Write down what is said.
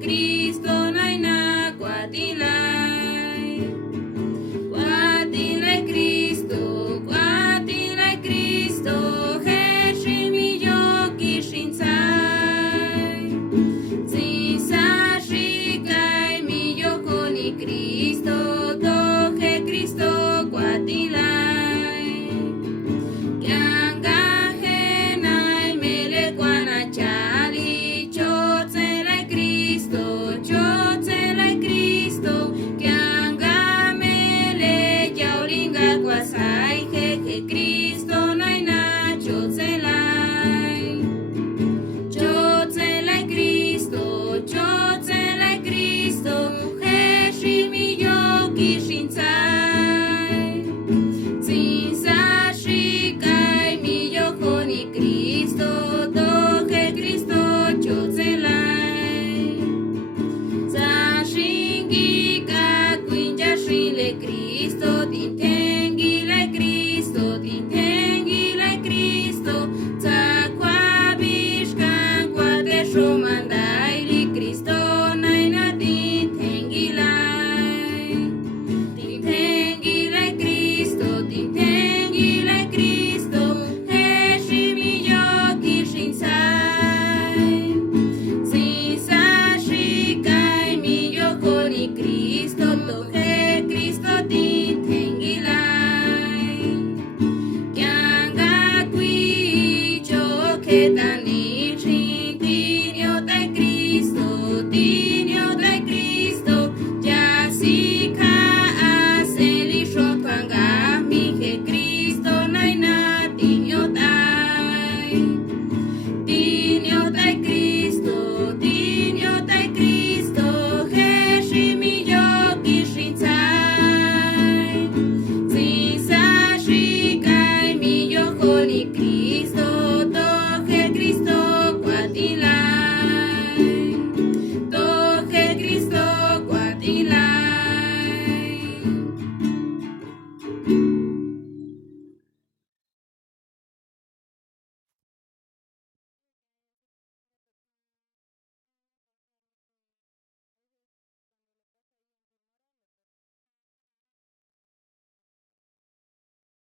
Cristo nay na Guatile Cristo, Heshi mi yo kishinsai. Sisa shikai mi yo koni Cristo, doje Cristo guatilai. Kyanga henai mele guanachali, chotzelai Cristo, Kyanga mele yauringa guasai, jeje Cristo nay na chotzelai. Chotzelai Cristo, Heshi mi yo kishinsai. Sinsa shikai mi yo koni Cristo, doje Cristo chotzelai. Sashingi kakwinja shile Cristo, tintengile Cristo, Tzakwabishkan kwatesho mandai li Cristo naina tintengilai. Tintengile Cristo, Heshi mi yo kishinsai. Sisa shikai mi yo koni Cristo, toje Cristo tintengilai. Kyanga kwi choketan